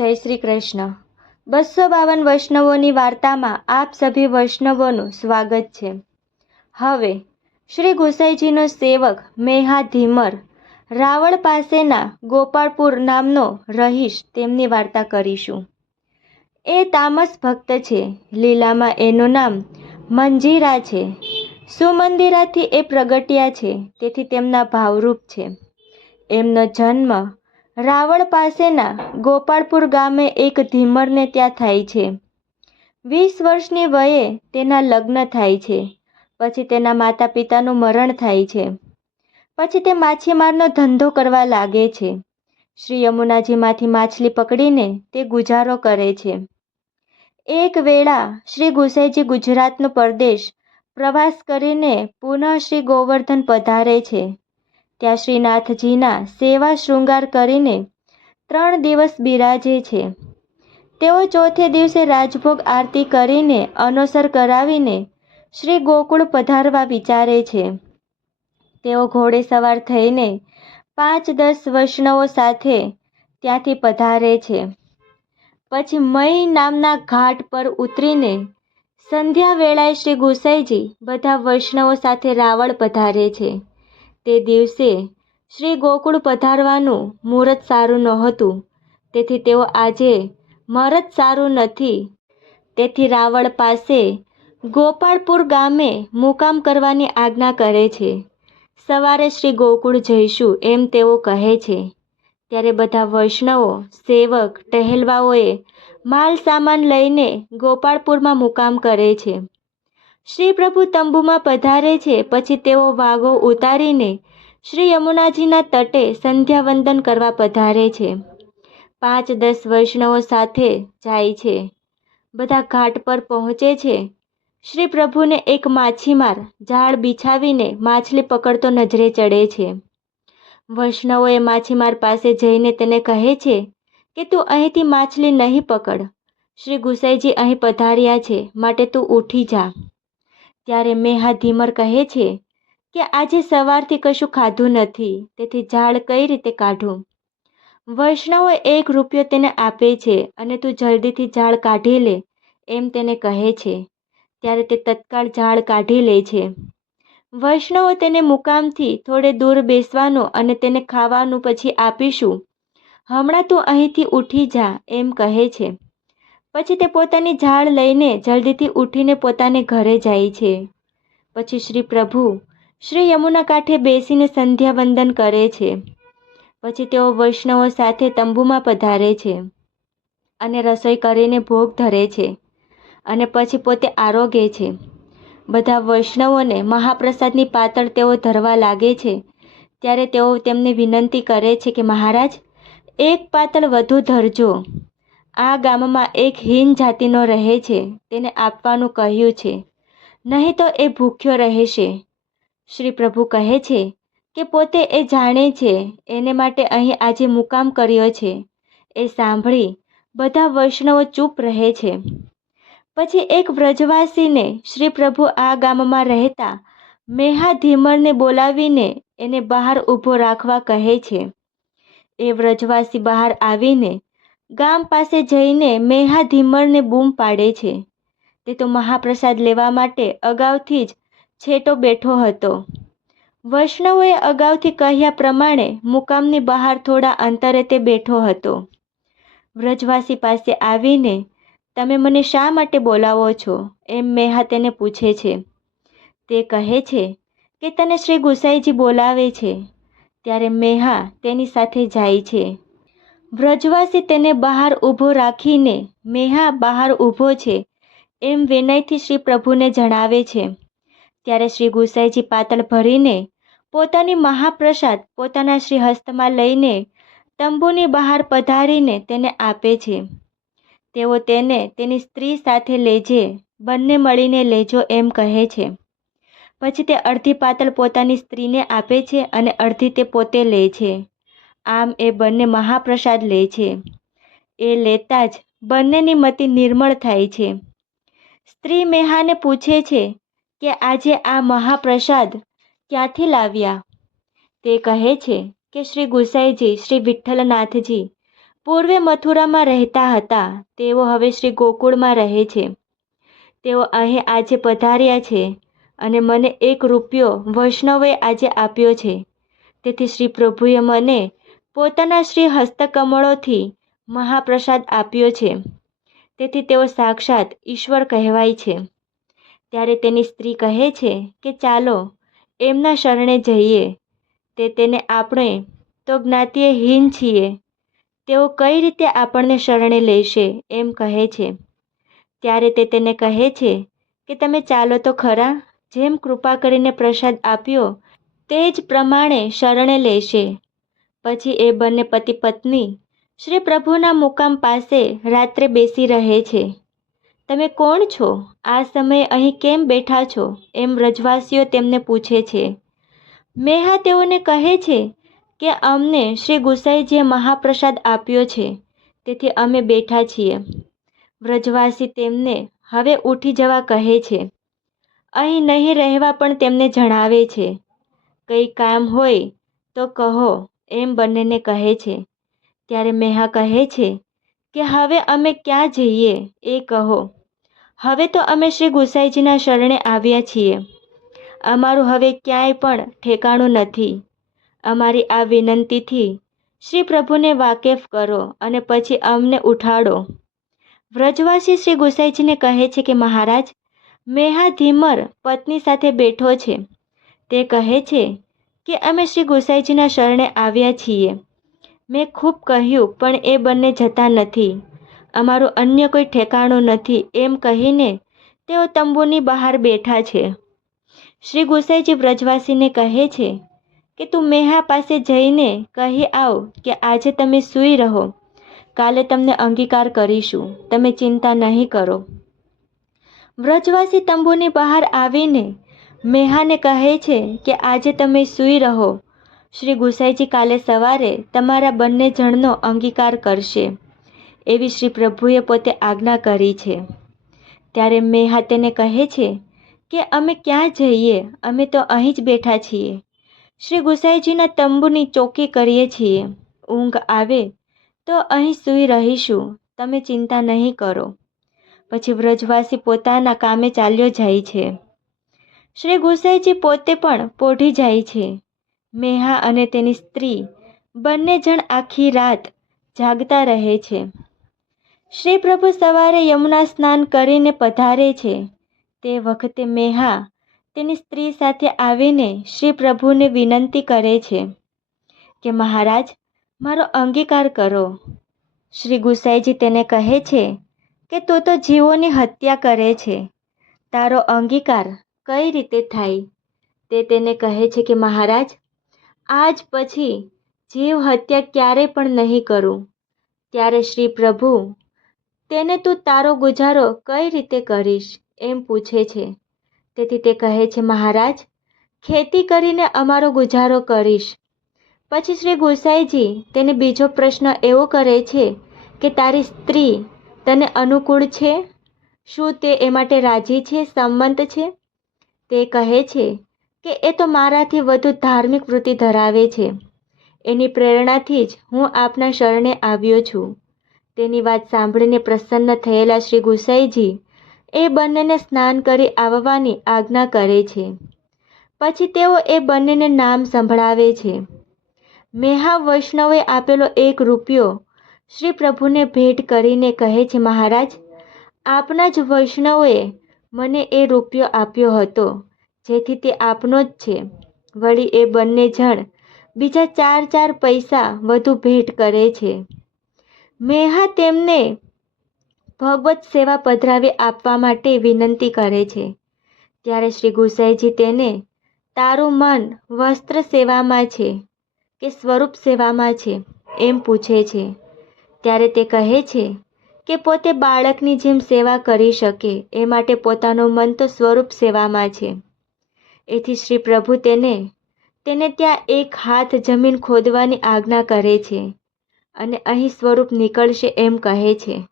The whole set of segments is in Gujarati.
જય શ્રી કૃષ્ણ. બસો બાવન વૈષ્ણવોની વાર્તામાં આપ સભી વૈષ્ણવોનું સ્વાગત છે. હવે, શ્રી ગુસાઈજીનો સેવક મેહા ધીમર રાવળ પાસેના ગોપાળપુર નામનો રહીશ તેમની વાર્તા કરીશું. એ તામસ ભક્ત છે, લીલામાં એનું નામ મંજીરા છે. સુમંદિરાથી એ પ્રગટ્યા છે, તેથી તેમના ભાવરૂપ છે. એમનો જન્મ રાવળ પાસેના ગોપાળપુર ગામે એક ધીમરને ત્યાં થાય છે. વીસ વર્ષની વયે તેના લગ્ન થાય છે. પછી તેના માતા પિતાનું મરણ થાય છે. પછી તે માછીમારનો ધંધો કરવા લાગે છે. શ્રી યમુનાજીમાંથી માછલી પકડીને તે ગુજારો કરે છે. એક વેળા શ્રી ગુસાઈજી ગુજરાતનો પરદેશ પ્રવાસ કરીને પુનઃ શ્રી ગોવર્ધન પધારે છે. ત્યાં શ્રીનાથજીના સેવા શૃંગાર કરીને ત્રણ દિવસ બિરાજે છે. તેઓ ચોથે દિવસે રાજભોગ આરતી કરીને અનોસર કરાવીને શ્રી ગોકુળ પધારવા વિચારે છે. તેઓ ઘોડે સવાર થઈને પાંચ દસ વૈષ્ણવો સાથે ત્યાંથી પધારે છે. પછી મય નામના ઘાટ પર ઉતરીને સંધ્યા વેળાએ શ્રી ગુસાઈજી બધા વૈષ્ણવો સાથે રાવળ પધારે છે. તે દિવસે શ્રી ગોકુળ પધારવાનું મુહૂર્ત સારું નહોતું. તેથી તેઓ આજે મરત સારું નથી. તેથી રાવળ પાસે ગોપાળપુર ગામે મુકામ કરવાની આજ્ઞા કરે છે. સવારે શ્રી ગોકુળ જઈશું એમ તેઓ કહે છે. ત્યારે બધા વૈષ્ણવો, સેવક, ટહેલવાઓએ માલ સામાન લઈને ગોપાળપુરમાં મુકામ કરે છે. શ્રી પ્રભુ તંબુમાં પધારે છે, પછી તેઓ વાઘો ઉતારીને શ્રી યમુનાજીના તટે સંધ્યાવંદન કરવા પધારે છે. પાંચ દસ વૈષ્ણવો સાથે જાય છે. બધા ઘાટ પર પહોંચે છે. શ્રી પ્રભુને એક માછીમાર ઝાડ બિછાવીને માછલી પકડતો નજરે ચડે છે. વૈષ્ણવોએ માછીમાર પાસે જઈને તેને કહે છે કે, તું અહીંથી માછલી નહીં પકડ. શ્રી ગુસાઈજી અહીં પધાર્યા છે, માટે તું ઉઠી જા. ત્યારે મેહા ધીમર કહે છે કે આજે સવારથી કશું ખાધું નથી, તેથી ઝાડ કઈ રીતે કાઢું? વૈષ્ણવો એક રૂપિયો તેને આપે છે અને તું જલ્દીથી ઝાડ કાઢી લે, એમ તેને કહે છે. ત્યારે તે તત્કાળ ઝાડ કાઢી લે છે. વૈષ્ણવો તેને મુકામથી થોડે દૂર બેસવાનું અને તેને ખાવાનું પછી આપીશું. હમણાં તું અહીંથી ઉઠી જા, એમ કહે છે. પછી તે પોતાની ઝાડ લઈને જલ્દીથી ઉઠીને પોતાને ઘરે જાય છે. પછી શ્રી પ્રભુ શ્રી યમુના કાંઠે બેસીને સંધ્યા વંદન કરે છે. પછી તેઓ વૈષ્ણવો સાથે તંબુમાં પધારે છે અને રસોઈ કરીને ભોગ ધરે છે અને પછી પોતે આરોગે છે. બધા વૈષ્ણવોને મહાપ્રસાદની પાતળ તેઓ ધરવા લાગે છે. ત્યારે તેઓ તેમને વિનંતી કરે છે કે મહારાજ, એક પાતળ વધુ ધરજો. આ ગામમાં એક હીન જાતિનો રહે છે, તેને આપવાનું કહ્યું છે. નહીં તો એ ભૂખ્યો રહેશે. શ્રી પ્રભુ કહે છે કે પોતે એ જાણે છે, એને માટે અહીં આજે મુકામ કર્યો છે. એ સાંભળી બધા વૈષ્ણવો ચૂપ રહે છે. પછી એક વ્રજવાસીને શ્રી પ્રભુ આ ગામમાં રહેતા મેહા ધીમરને બોલાવીને એને બહાર ઊભો રાખવા કહે છે. એ વ્રજવાસી બહાર આવીને ગામ પાસે જઈને મેહા ધીમરને બૂમ પાડે છે. તે તો મહાપ્રસાદ લેવા માટે અગાઉથી જ છેટો બેઠો હતો. વૈષ્ણવોએ અગાઉથી કહ્યા પ્રમાણે મુકામની બહાર થોડા અંતરે તે બેઠો હતો. વ્રજવાસી પાસે આવીને, તમે મને શા માટે બોલાવો છો? એમ મેહા તેને પૂછે છે. તે કહે છે કે તને શ્રી ગુસાઈજી બોલાવે છે. ત્યારે મેહા તેની સાથે જાય છે. વ્રજવાસી તેને બહાર ઊભો રાખીને મેહા બહાર ઊભો છે, એમ વિનયથી શ્રી પ્રભુને જણાવે છે. ત્યારે શ્રી ગુસાઈજી પાતળ ભરીને પોતાની મહાપ્રસાદ પોતાના શ્રી હસ્તમાં લઈને તંબુની બહાર પધારીને તેને આપે છે. તેઓ તેને તેની સ્ત્રી સાથે લેજે, બંને મળીને લેજો એમ કહે છે. પછી તે અડધી પાતળ પોતાની સ્ત્રીને આપે છે અને અડધી તે પોતે લે છે. આમ એ બંને મહાપ્રસાદ લે છે. એ લેતા જ બંનેની મતિ નિર્મળ થાય છે. સ્ત્રી મેહાને પૂછે છે કે આજે આ મહાપ્રસાદ ક્યાંથી લાવ્યા? તે કહે છે કે શ્રી ગુસાઈજી, શ્રી વિઠ્ઠલનાથજી, પૂર્વે મથુરામાં રહેતા હતા. તેઓ હવે શ્રી ગોકુળમાં રહે છે. તેઓ અહીં આજે પધાર્યા છે અને મને એક રૂપિયો વૈષ્ણવે આજે આપ્યો છે. તેથી શ્રી પ્રભુએ મને પોતાના શ્રી હસ્તકમળોથી મહાપ્રસાદ આપ્યો છે. તેથી તેઓ સાક્ષાત ઈશ્વર કહેવાય છે. ત્યારે તેની સ્ત્રી કહે છે કે, ચાલો, એમના શરણે જઈએ. તે તેને આપણે તો જ્ઞાતિએ હીન છીએ. તેઓ કઈ રીતે આપણને શરણે લેશે એમ કહે છે. ત્યારે તે તેને કહે છે કે, તમે ચાલો તો ખરા, જેમ કૃપા કરીને પ્રસાદ આપ્યો, તે જ પ્રમાણે શરણે લેશે. પછી એ બંને પતિ પત્ની શ્રી પ્રભુના મુકામ પાસે રાત્રે બેસી રહે છે. તમે કોણ છો? આ સમયે અહીં કેમ બેઠા છો? એમ વ્રજવાસીઓ તેમને પૂછે છે. મેહા તેઓને કહે છે કે અમને શ્રી ગુસાઈજીએ મહાપ્રસાદ આપ્યો છે, તેથી અમે બેઠા છીએ. વ્રજવાસી તેમને હવે ઉઠી જવા કહે છે. અહીં નહીં રહેવા પણ તેમને જણાવે છે. કંઈ કામ હોય તો કહો. એમ બંનેને કહે છે. ત્યારે મેહા કહે છે કે હવે અમે ક્યાં જઈએ એ કહો. હવે તો અમે શ્રી ગુસાઈજીના શરણે આવ્યા છીએ. અમારું હવે ક્યાંય પણ ઠેકાણું નથી. અમારી આ વિનંતીથી શ્રી પ્રભુને વાકેફ કરો અને પછી અમને ઉઠાડો. વ્રજવાસી શ્રી ગુસાઈજીને કહે છે કે મહારાજ, મેહા ધીમર પત્ની સાથે બેઠો છે. તે કહે છે કે અમે શ્રી ગુસાઈજીના શરણે આવ્યા છીએ. મેં ખૂબ કહ્યું, પણ એ બંને જતા નથી. અમારું અન્ય કોઈ ઠેકાણું નથી, એમ કહીને તેઓ તંબુની બહાર બેઠા છે. શ્રી ગુસાઈજી વ્રજવાસીને કહે છે કે, તું મેહા પાસે જઈને કહી આવ કે આજે તમે સૂઈ રહો. કાલે તમને અંગીકાર કરીશું. તમે ચિંતા નહીં કરો. વ્રજવાસી તંબુની બહાર આવીને મેહાને કહે છે કે આજે તમે સૂઈ રહો. શ્રી ગુસાઈજી કાલે સવારે તમારા બંને જણનો અંગીકાર કરશે. એવી શ્રી પ્રભુએ પોતે આજ્ઞા કરી છે. ત્યારે મેહા તેને કહે છે કે અમે ક્યાં જઈએ? અમે તો અહીં જ બેઠા છીએ. શ્રી ગુસાઈજીના તંબુની ચોકી કરીએ છીએ. ઊંઘ આવે તો અહીં સૂઈ રહીશું. તમે ચિંતા નહીં કરો. પછી વ્રજવાસી પોતાના કામે ચાલ્યો જાય છે. શ્રી ગુસાઈજી પોતે પણ પોઢી જાય છે. મેહા અને તેની સ્ત્રી બંને જણ આખી રાત જાગતા રહે છે. શ્રી પ્રભુ સવારે યમુના સ્નાન કરીને પધારે છે. તે વખતે મેહા તેની સ્ત્રી સાથે આવીને શ્રી પ્રભુને વિનંતી કરે છે કે, મહારાજ, મારો અંગીકાર કરો. શ્રી ગુસાઈજી તેને કહે છે કે, તું તો જીવોની હત્યા કરે છે. તારો અંગીકાર કઈ રીતે થાય? તે તેને કહે છે કે, મહારાજ, આજ પછી જીવ હત્યા ક્યારે પણ નહીં કરું. ત્યારે શ્રી પ્રભુ, તેને તું તારો ગુજારો કઈ રીતે કરીશ? એમ પૂછે છે. તેથી તે કહે છે, મહારાજ, ખેતી કરીને અમારો ગુજારો કરીશ. પછી શ્રી ગુસાઈજી તેને બીજો પ્રશ્ન એવો કરે છે કે, તારી સ્ત્રી તને અનુકૂળ છે? શું તે એ માટે રાજી છે, સંમત છે? તે કહે છે કે એ તો મારાથી વધુ ધાર્મિક વૃત્તિ ધરાવે છે. એની પ્રેરણાથી જ હું આપના શરણે આવ્યો છું. તેની વાત સાંભળીને પ્રસન્ન થયેલા શ્રી ગુસાઈજી એ બંનેને સ્નાન કરી આવવાની આજ્ઞા કરે છે. પછી તેઓ એ બંનેને નામ સંભળાવે છે. મેહા વૈષ્ણવે આપેલો એક રૂપિયો શ્રી પ્રભુને ભેટ કરીને કહે છે, મહારાજ, આપના જ વૈષ્ણવે મને એ રૂપિયો આપ્યો હતો, જેથી તે આપનો જ છે. વળી એ બંને જણ બીજા ચાર ચાર પૈસા વધુ ભેટ કરે છે. મેહા તેમને ભગવત સેવા પધરાવી આપવા માટે વિનંતી કરે છે. ત્યારે શ્રી ગુસાઈજી તેને, તારું મન વસ્ત્ર સેવામાં છે કે સ્વરૂપ સેવામાં છે? એમ પૂછે છે. ત્યારે તે કહે છે કે પોતે બાળકની જેમ સેવા કરી શકે, એ માટે પોતાનું મન તો સ્વરૂપ સેવામાં છે. એથી શ્રી પ્રભુ તેને તેને ત્યાં એક હાથ જમીન ખોદવાની આજ્ઞા કરે છે અને અહીં સ્વરૂપ નીકળશે એમ કહે છે.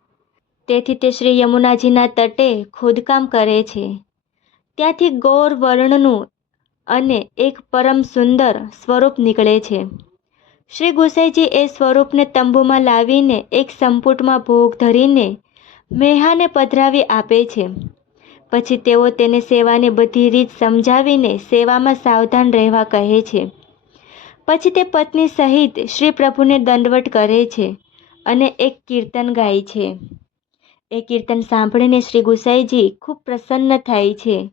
તેથી તે શ્રી યમુનાજીના તટે ખોદકામ કરે છે. ત્યાંથી ગૌર વર્ણનું અને એક પરમ સુંદર સ્વરૂપ નીકળે છે. શ્રી ગુસાઈજી એ સ્વરૂપને તંબુમાં લાવીને એક સંપુટમાં ભોગ ધરીને મેહાને પધરાવી આપે છે. પછી તેઓ તેને સેવાની બધી રીત સમજાવીને સેવામાં સાવધાન રહેવા કહે છે. પછી તે પત્ની સહિત શ્રી પ્રભુને દંડવટ કરે છે અને એક કીર્તન ગાય છે. એ કીર્તન સાંભળીને શ્રી ગુસાઈજી ખૂબ પ્રસન્ન થાય છે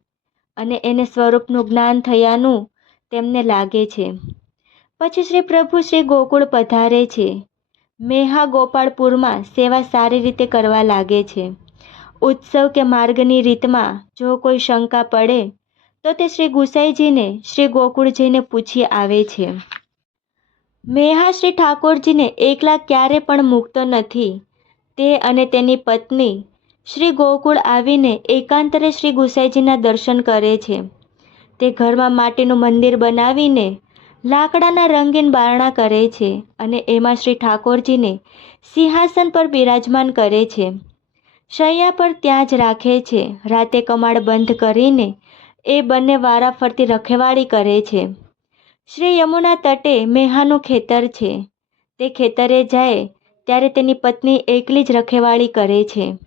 અને એને સ્વરૂપનું જ્ઞાન થયાનું તેમને લાગે છે. પછી શ્રી પ્રભુ શ્રી ગોકુળ પધારે છે. મેહા ગોપાળપુરમાં સેવા સારી રીતે કરવા લાગે છે. ઉત્સવ કે માર્ગની રીતમાં જો કોઈ શંકા પડે, તો તે શ્રી ગુસાઈજીને, શ્રી ગોકુળજીને પૂછી આવે છે. મેહા શ્રી ઠાકોરજીને એકલા ક્યારે પણ મૂકતો નથી. તે અને તેની પત્ની શ્રી ગોકુળ આવીને એકાંતરે શ્રી ગુસાઈજીના દર્શન કરે છે. તે ઘરમાં માટીનું મંદિર બનાવીને લાકડાના રંગીન બારણા કરે છે અને એમાં શ્રી ઠાકોરજીને સિંહાસન પર બિરાજમાન કરે છે. શૈયા પર ત્યાં જ રાખે છે. રાતે કમાડ બંધ કરીને એ બંને વારાફરતી રખેવાળી કરે છે. શ્રી યમુના તટે મેહાનું ખેતર છે. તે ખેતરે જાય ત્યારે તેની પત્ની એકલી જ રખેવાળી કરે છે.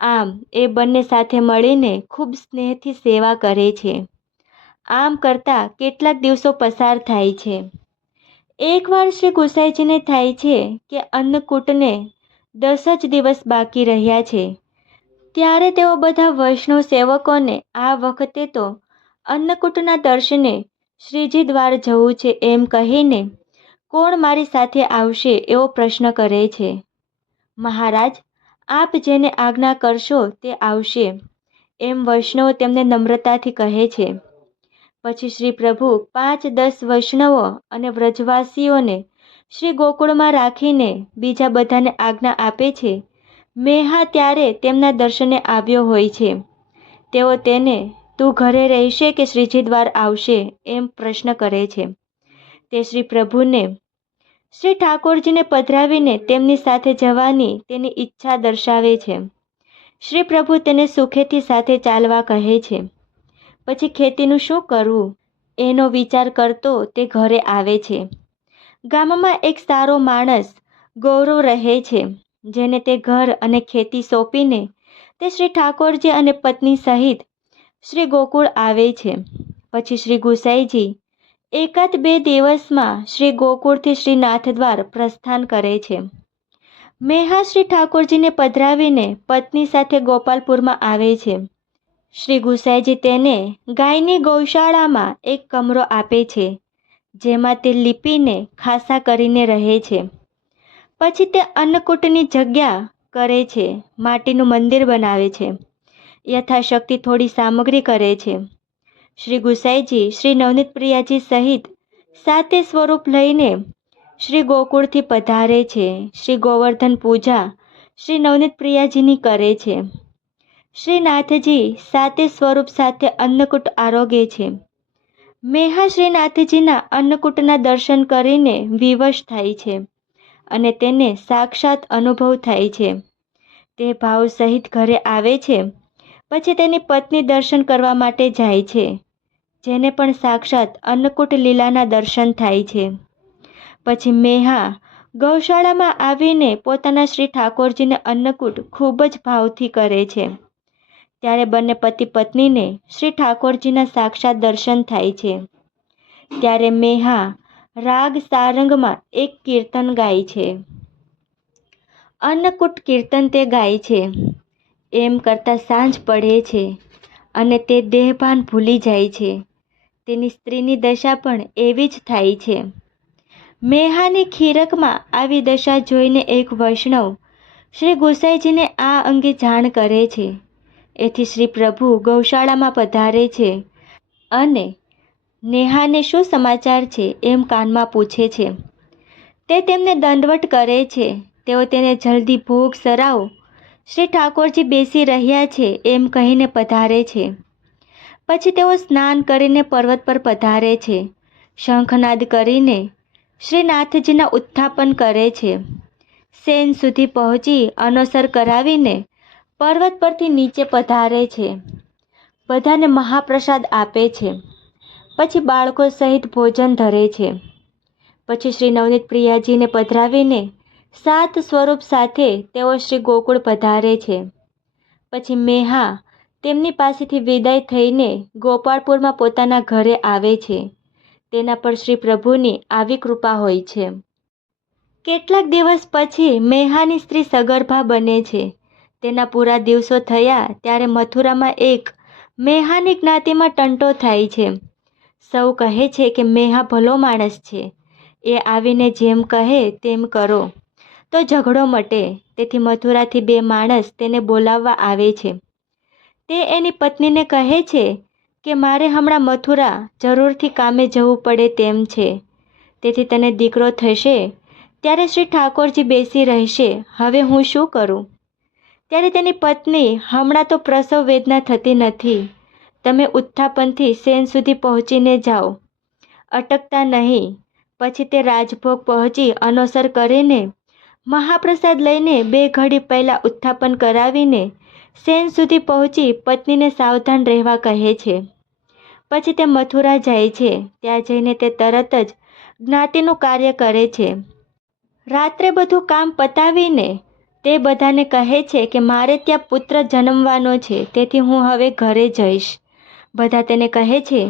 આમ એ બંને સાથે મળીને ખૂબ સ્નેહથી સેવા કરે છે. આમ કરતાં કેટલાક દિવસો પસાર થાય છે. એકવાર શ્રી ગુસાઈજીને થાય છે કે અન્નકૂટને દસ જ દિવસ બાકી રહ્યા છે. ત્યારે તેઓ બધા વૈષ્ણવ સેવકોને આ વખતે તો અન્નકૂટના દર્શને શ્રીજી દ્વાર જવું છે એમ કહીને કોણ મારી સાથે આવશે એવો પ્રશ્ન કરે છે. મહારાજ, આપ જેને આજ્ઞા કરશો તે આવશે, એમ વૈષ્ણવો તેમને નમ્રતાથી કહે છે. પછી શ્રી પ્રભુ પાંચ દસ વૈષ્ણવો અને વ્રજવાસીઓને શ્રી ગોકુળમાં રાખીને બીજા બધાને આજ્ઞા આપે છે. મેહા ત્યારે તેમના દર્શને આવ્યો હોય છે. તેઓ તેને, તું ઘરે રહેશે કે શ્રીજી દ્વાર આવશે? એમ પ્રશ્ન કરે છે. તે શ્રી પ્રભુને, શ્રી ઠાકોરજીને પધરાવીને તેમની સાથે જવાની તેની ઈચ્છા દર્શાવે છે. શ્રી પ્રભુ તેને સુખેથી સાથે ચાલવા કહે છે. પછી ખેતીનું શું કરવું? એનો વિચાર કરતો તે ઘરે આવે છે. ગામમાં એક સારો માણસ ગૌરવ રહે છે, જેને તે ઘર અને ખેતી સોંપીને તે શ્રી ઠાકોરજી અને પત્ની સહિત શ્રી ગોકુળ આવે છે. પછી શ્રી ગુસાઈજી એકાદ બે દિવસમાં શ્રી ગોકુળથી શ્રી નાથદ્વાર પ્રસ્થાન કરે છે. મેહા શ્રી ઠાકોરજીને પધરાવીને પત્ની સાથે ગોપાલપુરમાં આવે છે. શ્રી ગુસાઈજી તેને ગાયની ગૌશાળામાં એક કમરો આપે છે, જેમાં તે લીપીને ખાસા કરીને રહે છે. પછી તે અન્નકૂટની જગ્યા કરે છે, માટીનું મંદિર બનાવે છે, યથાશક્તિ થોડી સામગ્રી કરે છે. શ્રી ગુસાઈજી શ્રી નવનીત પ્રિયાજી સહિત સાતે સ્વરૂપ લઈને શ્રી ગોકુળથી પધારે છે. શ્રી ગોવર્ધન પૂજા શ્રી નવનીત પ્રિયાજીની કરે છે. શ્રી નાથજી સાતે સ્વરૂપ સાથે અન્નકૂટ આરોગે છે. મેહા શ્રીનાથજીના અન્નકૂટના દર્શન કરીને વિવશ થાય છે અને તેને સાક્ષાત અનુભવ થાય છે. તે ભાવ સહિત ઘરે આવે છે. પછી તેની પત્ની દર્શન કરવા માટે જાય છે, જેને પણ સાક્ષાત અન્નકૂટ લીલાના દર્શન થાય છે. પછી મેહા ગૌશાળામાં આવીને પોતાના શ્રી ઠાકોરજીને અન્નકૂટ ખૂબ જ ભાવથી કરે છે. ત્યારે બંને પતિ પત્નીને શ્રી ઠાકોરજીના સાક્ષાત દર્શન થાય છે. ત્યારે મેહા રાગ સારંગમાં એક કીર્તન ગાય છે. અન્નકૂટ કીર્તન તે ગાય છે. એમ કરતાં સાંજ પડે છે અને તે દેહભાન ભૂલી જાય છે. તેની સ્ત્રીની દશા પણ એવી જ થાય છે. મેહાની ખીરકમાં આવી દશા જોઈને એક વૈષ્ણવ શ્રી ગોસાઈજીને આ અંગે જાણ કરે છે. એથી શ્રી પ્રભુ ગૌશાળામાં પધારે છે. અને નેહાને શું સમાચાર છે એમ કાનમાં પૂછે છે. તે તેમને દંડવટ કરે છે. તેઓ તેને જલ્દી ભોગ સરાવો. શ્રી ઠાકોરજી બેસી રહ્યા છે એમ કહીને પધારે છે. પછી તેઓ સ્નાન કરીને પર્વત પર પધારે છે. શંખનાદ કરીને શ્રીનાથજીના ઉત્થાપન કરે છે. સેન સુધી પહોંચી અનોસર કરાવીને પર્વત પરથી નીચે પધારે છે. બધાને મહાપ્રસાદ આપે છે. પછી બાળકો સહિત ભોજન ધરે છે. પછી શ્રી નવનીત પ્રિયાજીને પધરાવીને સાત સ્વરૂપ સાથે તેઓ શ્રી ગોકુળ પધારે છે. પછી મેહા તેમની પાસેથી વિદાય થઈને ગોપાળપુરમાં પોતાના ઘરે આવે છે. તેના પર શ્રી પ્રભુની આવી કૃપા હોય છે. કેટલાક દિવસ પછી મેહાની સ્ત્રી સગર્ભા બને છે. તેના પૂરા દિવસો થયા ત્યારે મથુરામાં એક મેહાની જ્ઞાતિમાં ટંટો થાય છે. સૌ કહે છે કે મેહા ભલો માણસ છે. એ આવીને જેમ કહે તેમ કરો. તો ઝઘડો મટે. તેથી મથુરાથી બે માણસ તેને બોલાવવા આવે છે. તે એની પત્નીને કહે છે કે મારે હમણાં મથુરા જરૂરથી કામે જવું પડે તેમ છે. તેથી તને દીકરો થશે. ત્યારે શ્રી ઠાકોરજી બેસી રહેશે. હવે હું શું કરું? ત્યારે તેની પત્ની હમણાં તો પ્રસવ વેદના થતી નથી. તમે ઉત્થાપનથી સેન સુધી પહોંચીને જાઓ. અટકતા નહીં. પછી તે રાજભોગ પહોંચી અનોસર કરીને મહાપ્રસાદ લઈને બે ઘડી પહેલાં ઉત્થાપન કરાવીને સેન સુધી પહોંચી પત્નીને સાવધાન રહેવા કહે છે. પછી તે મથુરા જાય છે. ત્યાં જઈને તે તરત જ જ્ઞાતિનું કાર્ય કરે છે. રાત્રે બધું કામ પતાવીને તે બધાને કહે છે કે મારે ત્યાં પુત્ર જન્મવાનો છે, તેથી હું હવે ઘરે જઈશ. બધા તેને કહે છે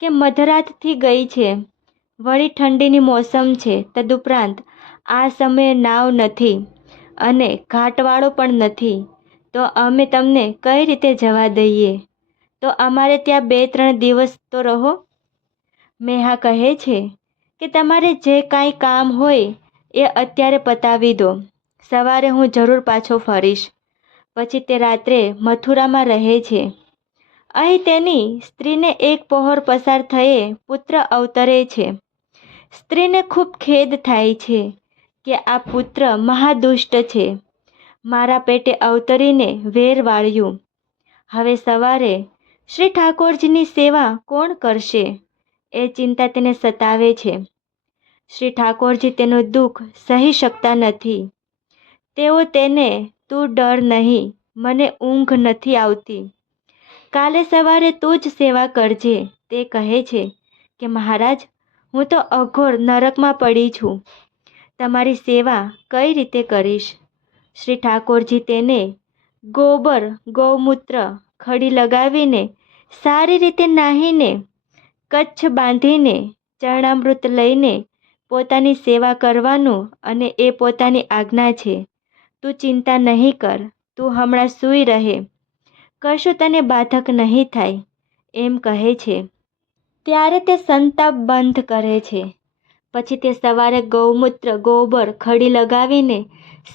કે મધરાતથી ગઈ છે. વળી ઠંડીની મોસમ છે, તદુપરાંત આ સમયે નાવ નથી અને ઘાટવાળો પણ નથી. તો અમે તમને કઈ રીતે જવા દઈએ? તો અમારે ત્યાં બે ત્રણ દિવસ તો રહો. મેહા કહે છે કે તમારે જે કાંઈ કામ હોય એ અત્યારે પતાવી દો. સવારે હું જરૂર પાછો ફરીશ. પછી તે રાત્રે મથુરામાં રહે છે. અહીં તેની સ્ત્રીને એક પહોર પસાર થયે પુત્ર અવતરે છે. સ્ત્રીને ખૂબ ખેદ થાય છે કે આ પુત્ર મહાદુષ્ટ છે. મારા પેટે અવતરીને વેર વાળ્યું. હવે સવારે શ્રી ઠાકોરજીની સેવા કોણ કરશે? એ ચિંતા તેને સતાવે છે. શ્રી ઠાકોરજી તેનું દુઃખ સહી શકતા નથી. તેઓ તેને, તું ડર નહીં, મને ઊંઘ નથી આવતી. કાલે સવારે તું જ સેવા કરજે. તે કહે છે કે, મહારાજ, હું તો અઘોર નરકમાં પડી છું. તમારી સેવા કઈ રીતે કરીશ? શ્રી ઠાકોરજી તેને ગોબર, ગૌમૂત્ર, ખડી લગાવીને સારી રીતે નાહીને, કચ્છ બાંધીને, ચરણામૃત લઈને પોતાની સેવા કરવાનું અને એ પોતાની આજ્ઞા છે. તું ચિંતા નહીં કર, તું હમણાં સૂઈ રહે. કશું તને બાધક નહીં થાય, એમ કહે છે. ત્યારે તે સંતાપ બંધ કરે છે. પછી તે સવારે ગૌમૂત્ર, ગોબર, ખડી લગાવીને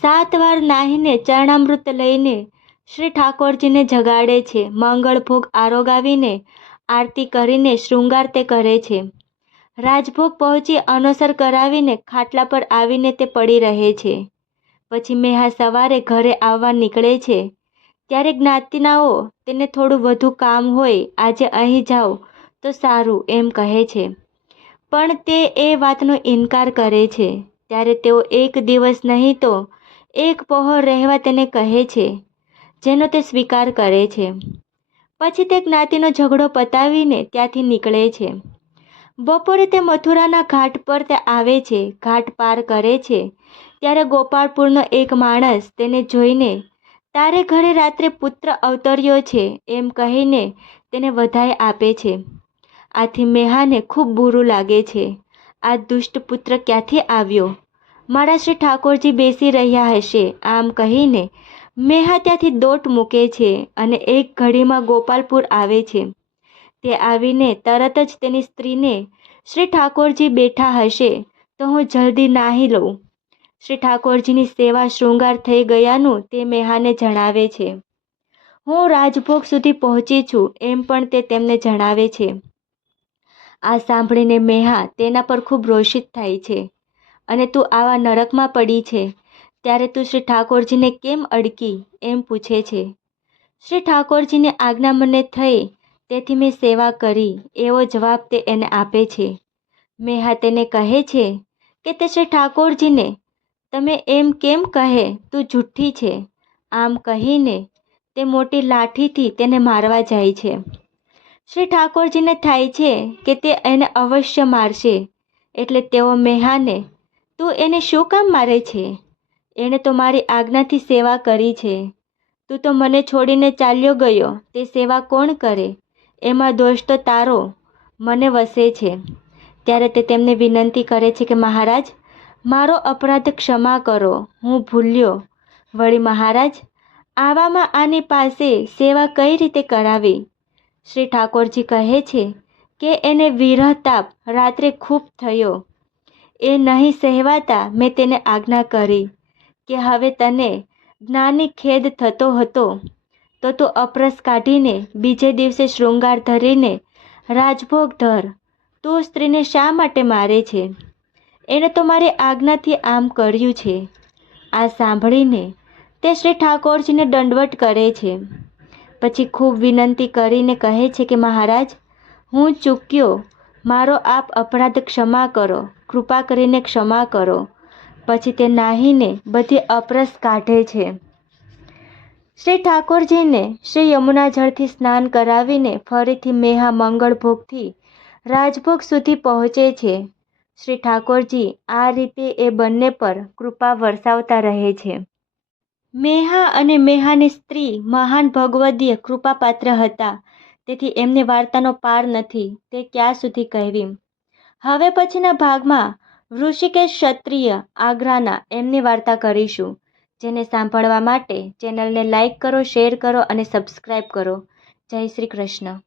સાત વાર નાહીને ચરણામૃત લઈને શ્રી ઠાકોરજીને જગાડે છે. મંગળ ભોગ આરોગાવીને આરતી કરીને શૃંગાર તે કરે છે. રાજભોગ પહોંચી અનોસર કરાવીને ખાટલા પર આવીને તે પડી રહે છે. પછી મેહા સવારે ઘરે આવવા નીકળે છે. ત્યારે જ્ઞાતિનાઓ, તેને થોડું વધુ કામ હોય, આજે અહીં જાઓ. તો સારું, એમ કહે છે. પણ તે એ વાતનો ઇનકાર કરે છે. ત્યારે તેઓ એક દિવસ નહીં તો એક પહોર રહેવા તેને કહે છે, જેનો તે સ્વીકાર કરે છે. પછી તે જ્ઞાતિનો ઝઘડો પતાવીને ત્યાંથી નીકળે છે. બપોરે તે મથુરાના ઘાટ પર તે આવે છે, ઘાટ પાર કરે છે. ત્યારે ગોપાળપુરનો એક માણસ તેને જોઈને, તારે ઘરે રાત્રે પુત્ર અવતર્યો છે, એમ કહીને તેને વધાઈ આપે છે. આથી મેહાને ખૂબ બુરું લાગે છે. આ દુષ્ટ પુત્ર ક્યાંથી આવ્યો? મારા શ્રી ઠાકોરજી બેસી રહ્યા હશે, આમ કહીને મેહા ત્યાંથી દોટ મૂકે છે અને એક ઘડીમાં ગોપાલપુર આવે છે. તે આવીને તરત જ તેની સ્ત્રીને, શ્રી ઠાકોરજી બેઠા હશે, તો હું જલ્દી નાહી લઉં. શ્રી ઠાકોરજીની સેવા શૃંગાર થઈ ગયાનું તે મેહાને જણાવે છે. હું રાજભોગ સુધી પહોંચી છું એમ પણ તે તેમને જણાવે છે. આ સાંભળીને મેહા તેના પર ખૂબ રોષિત થાય છે. અને તું આવા નરકમાં પડી છે, ત્યારે તું શ્રી ઠાકોરજીને કેમ અડકી? એમ પૂછે છે. શ્રી ઠાકોરજીની આજ્ઞા મને થઈ, તેથી મેં સેવા કરી, એવો જવાબ તે એને આપે છે. મેહા તેને કહે છે કે તે શ્રી ઠાકોરજીને તમે એમ કેમ કહે? તું જુઠ્ઠી છે. આમ કહીને તે મોટી લાઠીથી તેને મારવા જાય છે. શ્રી ઠાકોરજીને થાય છે કે તે એને અવશ્ય મારશે. એટલે તેઓ મેહાને, તું એને શું કામ મારે છે? એણે તો મારી આજ્ઞાથી સેવા કરી છે. તું તો મને છોડીને ચાલ્યો ગયો. તે સેવા કોણ કરે? એમાં દોષ તો તારો. મને વસે છે. ત્યારે તે તેમને વિનંતી કરે છે કે, મહારાજ મારો અપરાધ ક્ષમા કરો. હું ભૂલ્યો. વળી મહારાજ, આવામાં આની પાસે સેવા કઈ રીતે કરાવી? શ્રી ઠાકોરજી કહે છે કે એને વિરહ તાપ રાત્રે ખૂબ થયો. એ નહીં સહેવાતા મેં તેને આજ્ઞા કરી કે હવે તને જ્ઞાની ખેદ થતો હતો તો તું અપરસ કાઢીને બીજે દિવસે શૃંગાર ધરીને રાજભોગ ધર. તું સ્ત્રીને શા માટે મારે છે? એણે તો મારી આજ્ઞાથી આમ કર્યું છે. આ સાંભળીને તે શ્રી ઠાકોરજીને દંડવટ કરે છે. પછી ખૂબ વિનંતી કરીને કહે છે કે, મહારાજ, હું ચૂક્યો. મારો આપ અપરાધ ક્ષમા કરો. કૃપા કરીને ક્ષમા કરો. પછી તે નાહીને બધી અપરસ કાઢે છે. શ્રી ઠાકોરજીને શ્રી યમુના જળથી સ્નાન કરાવીને ફરીથી મેહા મંગળ ભોગથી રાજભોગ સુધી પહોંચે છે. શ્રી ઠાકોરજી, આ રીતે એ બંને પર કૃપા વરસાવતા રહે છે. મેહા અને મેહાની સ્ત્રી મહાન ભગવદીય કૃપાપાત્ર હતા. તેથી એમની વાર્તાનો પાર નથી, તે ક્યાં સુધી કહેવી? હવે પછીના ભાગમાં ઋષિકેશ ક્ષત્રિય આગ્રાના એમની વાર્તા કરીશું, જેને સાંભળવા માટે ચેનલને લાઇક કરો, શેર કરો અને સબસ્ક્રાઈબ કરો. જય શ્રી કૃષ્ણ.